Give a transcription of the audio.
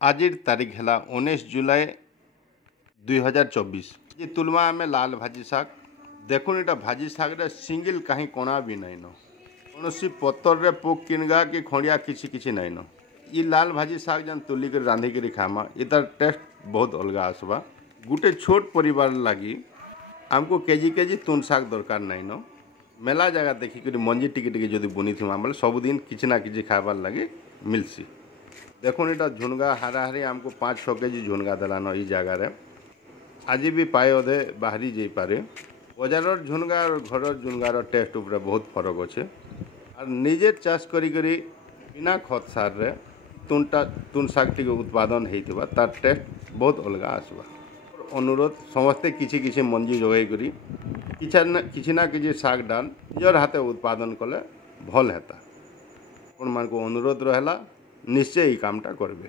आजिर तारीख है 19 जुलाई 2024। ये तुलमा आम लाल भाजी शाग देखुन इटा भाजी शाग रे सिंगल कहीं कोना भी नहीं न कौन पतर रे पोक किनगा कि खड़िया किसी नहीं न ये लाल भाजी शाग जन तुलिक रांधिक खामा इतार टेस्ट बहुत अलग आसवा। गोटे छोट परिवार लगी आमको केजी केजी तुन शाग दरकार नहीं न मेला जगह देखिक मंजी टिके जदि बुनी थी बोले सबुदिन किसी ना कि खाबार लगे मिलसी। देखुन इटा झुनगा हाराहारी आमको 5-6 केजी झुनगा देलान ई जगार आज भी पाए अधे बाहरी जाई पारे। बजार झुनगा और घर झुनगार टेस्ट उपरे बहुत फरक अच्छे और निजे चाष करी बिना खत सार रे तुन शाग टी उत्पादन होता तार टेस्ट बहुत अलग आसवा। अनुरोध समस्ते किसी मंजी जोगाई करी किसी ना किसी शाग डाल निजर हाथे उत्पादन कले भल हेता। आपण मान को अनुरोध रहला निश्चय ये कामटा करबे।